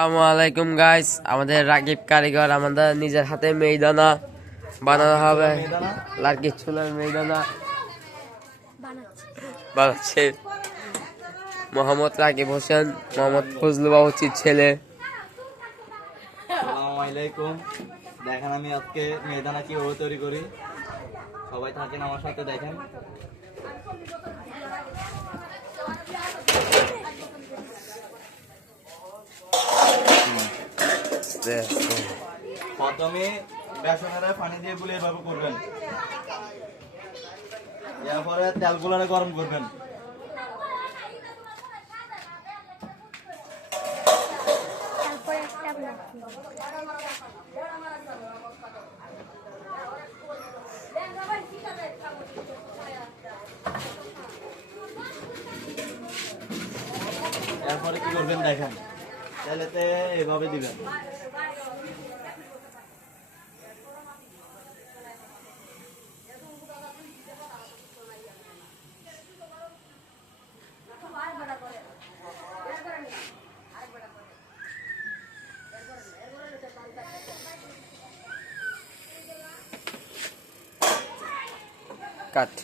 আসসালামু আলাইকুম গাইস, আমাদের রাকিব কারিগর আমাদের নিজের হাতে মেইদানা বানানো হবে। লার্কি চুলার মেইদানা বানাচ্ছে মোহাম্মদ রাকিব হোসেন, মোহাম্মদ ফজলু বাবুচির ছেলে। আসসালামু আলাইকুম। দেখেন আমি আজকে মেদানা কিভাবে তৈরি করি, সবাই থাকেন আমার সাথে দেখেন। প্রথমে বেসনের পানি দিয়ে গুলে এভাবে করবেন, এরপরে তেলগুলো গরম করবেন। এরপরে কি করবেন দেখেন, তেলেতে এভাবে দিবেন। কাট।